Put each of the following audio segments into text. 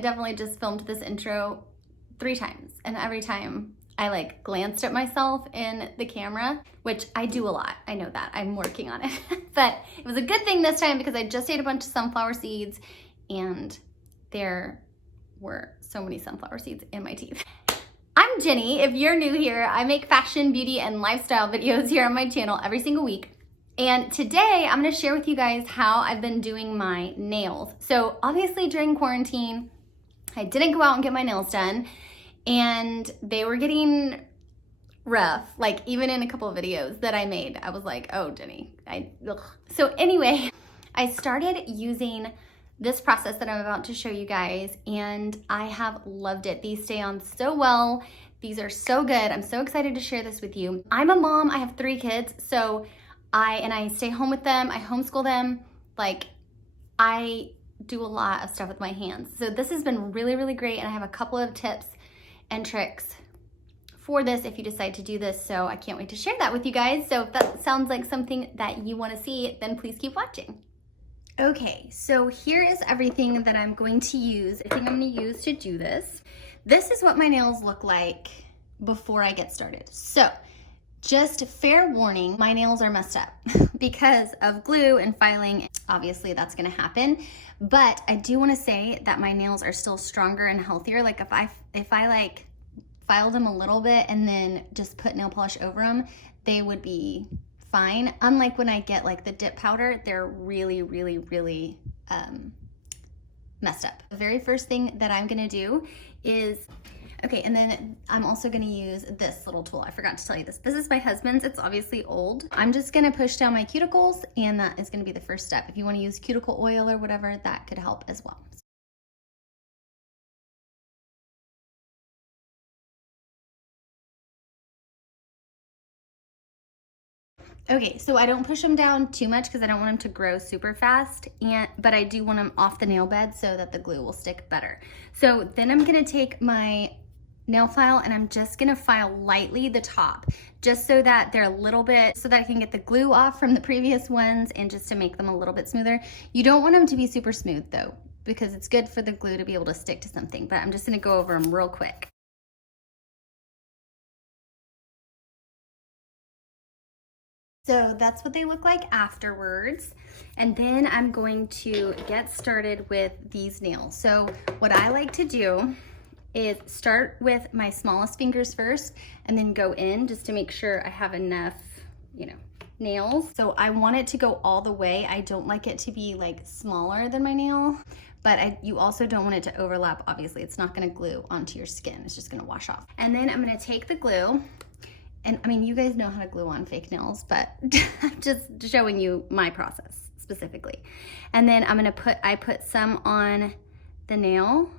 definitely just filmed this intro 3 times, and every time I like glanced at myself in the camera, which I do a lot. I know that, I'm working on it. But it was a good thing this time because I just ate a bunch of sunflower seeds and there were so many sunflower seeds in my teeth. I'm Jenny. If you're new here, I make fashion, beauty, and lifestyle videos here on my channel every single week. And today I'm gonna share with you guys how I've been doing my nails. So obviously during quarantine, I didn't go out and get my nails done and they were getting rough. Like even in a couple of videos that I made, I was like, oh, Jenny, ugh. So anyway, I started using this process that I'm about to show you guys and I have loved it. These stay on so well. These are so good. I'm so excited to share this with you. I'm a mom, I have 3 kids, so I stay home with them, I homeschool them. Like I do a lot of stuff with my hands. So this has been really, really great. And I have a couple of tips and tricks for this if you decide to do this. So I can't wait to share that with you guys. So if that sounds like something that you want to see, then please keep watching. Okay, so here is everything that I'm going to use. I think I'm going to use to do this. This is what my nails look like before I get started. So just fair warning, my nails are messed up because of glue and filing. Obviously that's gonna happen, but I do wanna say that my nails are still stronger and healthier. Like if I like filed them a little bit and then just put nail polish over them, they would be fine. Unlike when I get like the dip powder, they're really, really, really messed up. The very first thing that I'm gonna do is, okay, and then I'm also gonna use this little tool. I forgot to tell you this. This is my husband's, it's obviously old. I'm just gonna push down my cuticles and that is gonna be the first step. If you wanna use cuticle oil or whatever, that could help as well. Okay, so I don't push them down too much because I don't want them to grow super fast, but I do want them off the nail bed so that the glue will stick better. So then I'm gonna take my nail file and I'm just gonna file lightly the top just so that they're a little bit, so that I can get the glue off from the previous ones and just to make them a little bit smoother. You don't want them to be super smooth though, because it's good for the glue to be able to stick to something, but I'm just gonna go over them real quick. So that's what they look like afterwards. And then I'm going to get started with these nails. So what I like to do is start with my smallest fingers first and then go in just to make sure I have enough, nails. So I want it to go all the way. I don't like it to be like smaller than my nail, but you also don't want it to overlap. Obviously, it's not gonna glue onto your skin. It's just gonna wash off. And then I'm gonna take the glue, and I mean, you guys know how to glue on fake nails, but I'm just showing you my process specifically. And then I put some on the nail,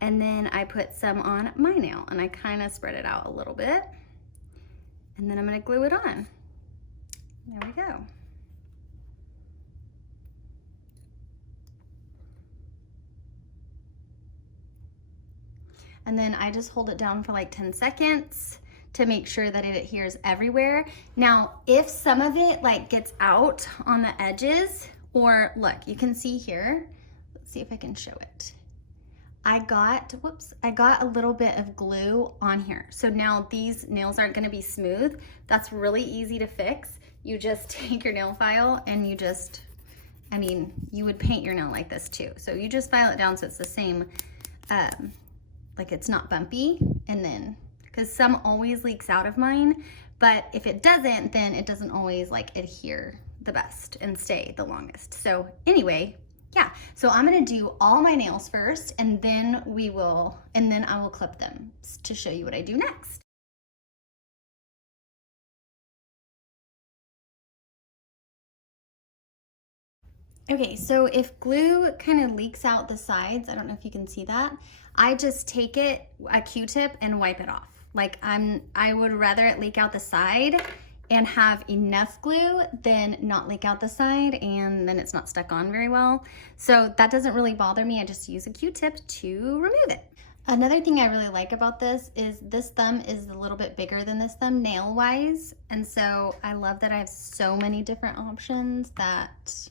and then I put some on my nail, and I kind of spread it out a little bit. And then I'm gonna glue it on. There we go. And then I just hold it down for like 10 seconds to make sure that it adheres everywhere. Now, if some of it like gets out on the edges, or look, you can see here, let's see if I can show it. I got a little bit of glue on here. So now these nails aren't gonna be smooth. That's really easy to fix. You just take your nail file and you just, you would paint your nail like this too. So you just file it down so it's the same, like it's not bumpy, and then, because some always leaks out of mine, but if it doesn't, then it doesn't always like adhere the best and stay the longest. So anyway, yeah, so I'm gonna do all my nails first and then I will clip them to show you what I do next. Okay, so if glue kind of leaks out the sides, I don't know if you can see that, I just take a Q-tip and wipe it off. Like I would rather it leak out the side and have enough glue than not leak out the side and then it's not stuck on very well. So that doesn't really bother me. I just use a Q-tip to remove it. Another thing I really like about this is this thumb is a little bit bigger than this thumb nail-wise. And so I love that I have so many different options that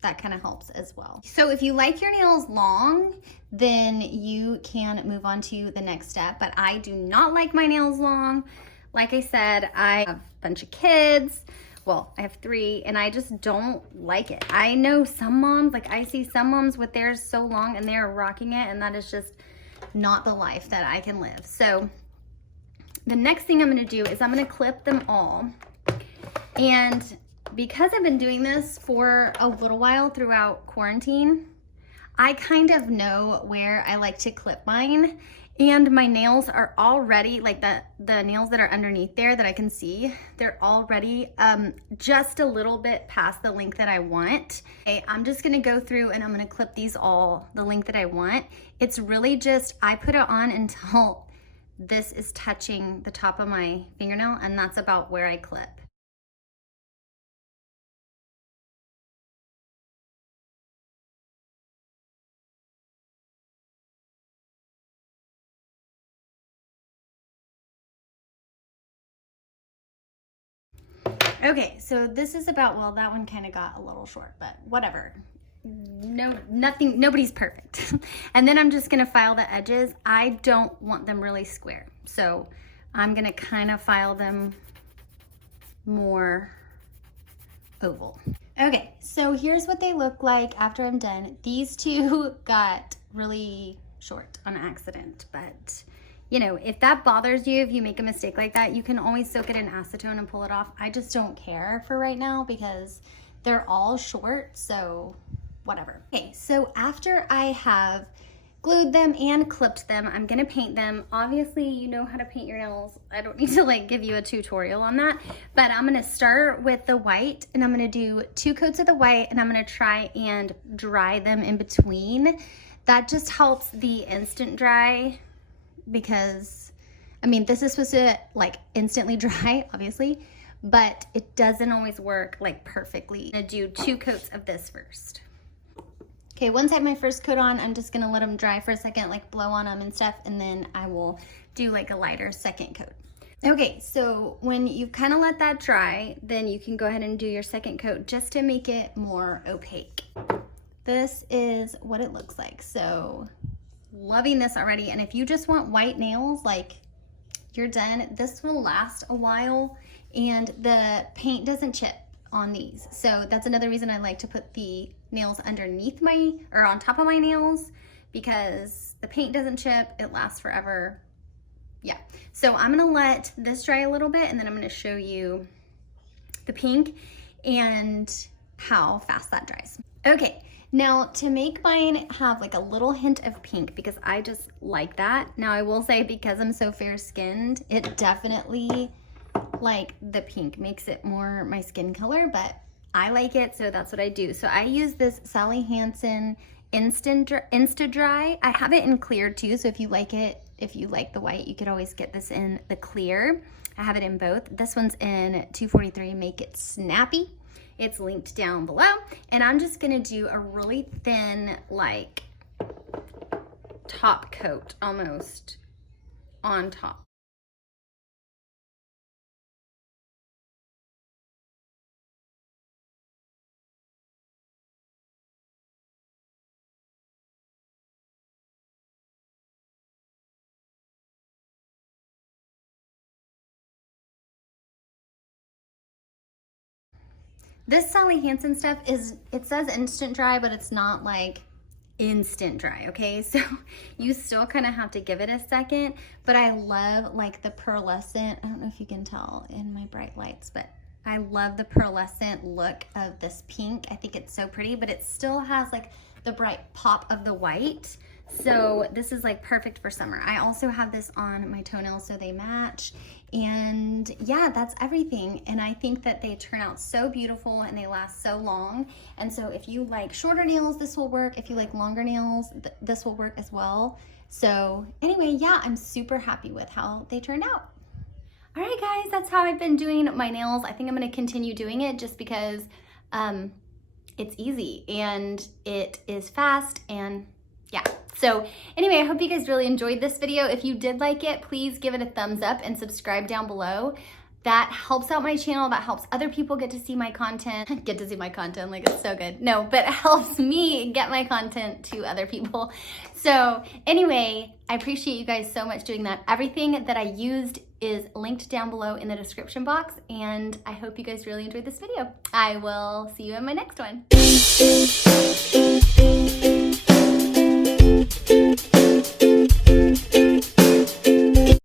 that kind of helps as well. So if you like your nails long, then you can move on to the next step, but I do not like my nails long. Like I said, I have a bunch of kids. Well, I have 3, and I just don't like it. I know some moms, like I see some moms with theirs so long and they're rocking it, and that is just not the life that I can live. So the next thing I'm gonna do is I'm gonna clip them all. And because I've been doing this for a little while throughout quarantine, I kind of know where I like to clip mine. And my nails are already, like the nails that are underneath there that I can see, they're already just a little bit past the length that I want. Okay, I'm just gonna go through and I'm gonna clip these all the length that I want. It's really just, I put it on until this is touching the top of my fingernail, and that's about where I clip. Okay, so this is about, well, that one kind of got a little short, but whatever. Nobody's perfect. And then I'm just gonna file the edges. I don't want them really square, so I'm gonna kind of file them more oval. Okay, so here's what they look like after I'm done. These 2 got really short on accident, but you know, if that bothers you, if you make a mistake like that, you can always soak it in acetone and pull it off. I just don't care for right now because they're all short, so whatever. Okay, so after I have glued them and clipped them, I'm gonna paint them. Obviously, you know how to paint your nails. I don't need to like give you a tutorial on that, but I'm gonna start with the white, and I'm gonna do 2 coats of the white, and I'm gonna try and dry them in between. That just helps the instant dry, because I mean, this is supposed to like instantly dry, obviously, but it doesn't always work like perfectly. I'm gonna do 2 coats of this first. Okay, once I have my first coat on, I'm just gonna let them dry for a second, like blow on them and stuff, and then I will do like a lighter second coat. Okay, so when you've kind of let that dry, then you can go ahead and do your second coat just to make it more opaque. This is what it looks like. So loving this already. And if you just want white nails, like you're done, this will last a while, and the paint doesn't chip on these. So that's another reason I like to put the nails underneath my, or on top of my nails, because the paint doesn't chip, it lasts forever. Yeah, so I'm gonna let this dry a little bit, and then I'm gonna show you the pink and how fast that dries. Okay, now to make mine have like a little hint of pink, because I just like that. Now I will say, because I'm so fair skinned, it definitely, like the pink makes it more my skin color, but I like it, so that's what I do. So I use this Sally Hansen Insta Dry. I have it in clear too, so if you like it, if you like the white, you could always get this in the clear. I have it in both. This one's in 243 Make It Snappy. It's linked down below, and I'm just gonna do a really thin, like top coat almost on top. This Sally Hansen stuff is, it says instant dry, but it's not like instant dry, okay? So you still kind of have to give it a second, but I love like the pearlescent, I don't know if you can tell in my bright lights, but I love the pearlescent look of this pink. I think it's so pretty, but it still has like the bright pop of the white. So this is like perfect for summer. I also have this on my toenails so they match. And yeah, that's everything. And I think that they turn out so beautiful and they last so long. And so if you like shorter nails, this will work. If you like longer nails, this will work as well. So anyway, yeah, I'm super happy with how they turned out. All right, guys, that's how I've been doing my nails. I think I'm gonna continue doing it just because it's easy and it is fast, and yeah. So anyway, I hope you guys really enjoyed this video. If you did like it, please give it a thumbs up and subscribe down below. that helps out my channel, that helps other people get to see my content. Get to see my content, like it's so good. No, but it helps me get my content to other people. So anyway, I appreciate you guys so much doing that. Everything that I used is linked down below in the description box, and I hope you guys really enjoyed this video. I will see you in my next one.